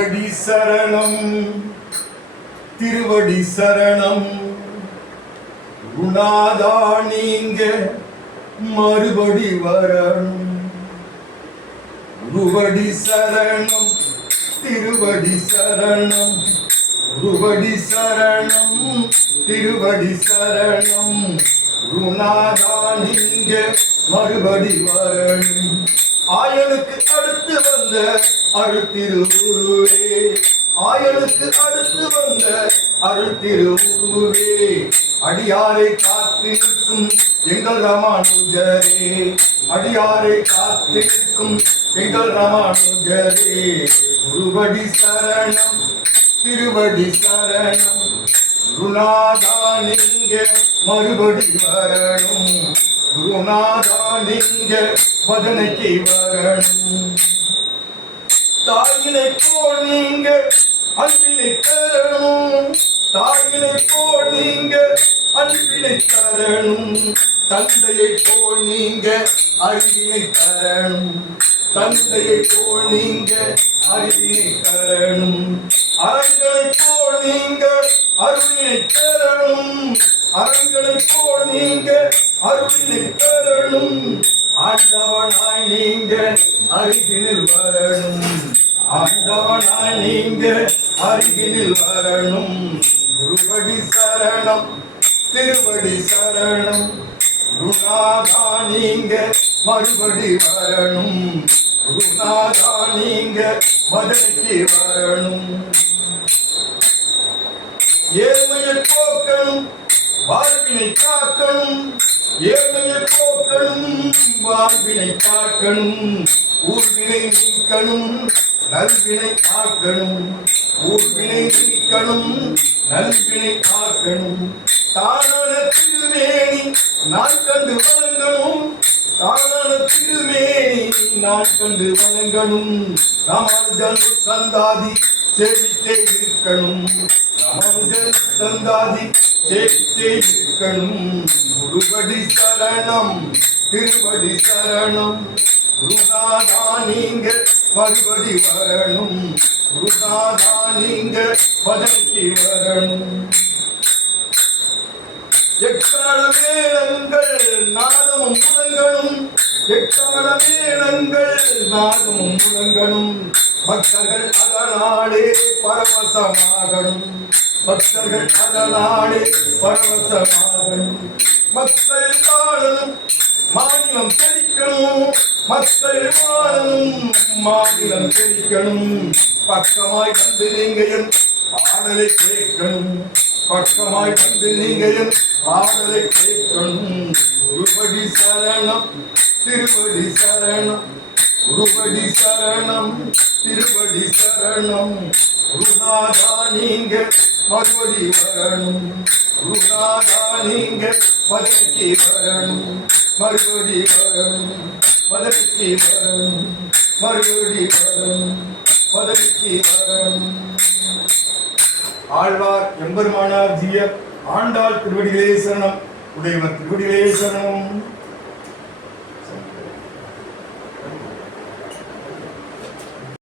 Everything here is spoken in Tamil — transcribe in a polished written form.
திருவடி சரணம் திருவடி சரணம் குணாதா நீங்க மறுபடி வரணும். குருவடி சரணம் திருவடி சரணம் குருவடி சரணம் திருவடி சரணம் குருநாதா நீங்க மறுபடி வரணும். ஆயனுக்கு அடுத்து வந்த அருத்திருவுருவே ஆயனுக்கு அடுத்து வந்த அருத்திருவுருவே அடியாரை காத்திருக்கும் எங்கள் ராமானுஜரே அடியாரை காத்திருக்கும் எங்கள் ராமானுஜரே குருவடி சரணம் திருவடி சரணம் குருநாதா நீங்க மறுபடி வரணும். குருநாதா நீங்க பஜனைக்கு வரணும். தாயினை போல் நீங்க அன்பினை தரணும். தாயினை போல் நீங்க அன்பினை தரணும். தந்தையை போல் நீங்க அறிவினை தரணும். தந்தையை போல் நீங்க அறிவினை தரணும். அரங்களை போல் நீங்க அருவினை தரணும். அரங்களை போல் நீங்க அருவினை தரணும். ஆண்டவனாய் நீங்க அருகினில் வரணும். ஆண்டவனாய் நீங்க அருகினில் வரணும். குருவடி சரணம் திருவடி சரணம் குருநாதா நீங்க மறுபடி வரணும். குருநாதா நீங்க மதுரைக்கு வரணும். ஏழ்மையை போக்கணும் வாழ்வினை காக்கணும். ஏழ்மையை போக்கணும் வாழ்வினை காக்கணும். ஊர்வினை நீக்கணும் நல்வினை காக்கணும். ஊர்வினை நீக்கணும் நல்வினை காக்கணும். தானான திருமேனி நான் கண்டு வணங்கணும். தானான திருமேனி நான் கண்டு வணங்கணும். ராமானுஜன் தந்தாதி சேவித்தே இருக்கணும். ராமானுஜன் தந்தாதி சேவித்தே இருக்கணும். குருவடி சரணம் திருவடி சரணம் குருநாதா நீங்க மறுபடி வரணும். குருநாதா நீங்க பதவிக்கு வரணும். எக்கால மேளங்கள் நாதமும் முழங்கணும். எக்கால மேளங்கள் நாதமும் முழங்கணும். பக்தர்கள் அதனாலே பரவசமாகணும். பக்தர்கள் அதனாலே பரவசமாகணும். மக்கள் வாழணும் மாநிலம் செழிக்கணும். மக்கள் வாழணும் மாநிலம் செழிக்கணும். பக்கமாய் வந்து நீங்க என் பாடலை கேட்கணும். பக்கமாய் வந்து நீங்க என் பாடலை கேட்கணும். குருவடி சரணம் திருவடி சரணம் குருவடி சரணம் திருவடி சரணம் குருநாதா நீங்க மறுபடி வரணும். குருநாதா நீங்க பதவிக்கு வரணும். மறுபடி வரணும். பதவிக்கு வரணும். மறுபடி வரணும். பதவிக்கு வரணும். ஆழ்வார் எம்பெருமானார் ஜீய ஆண்டாள் திருவடிகளே சரணம். உடையவர் திருவடிகளே சரணம்.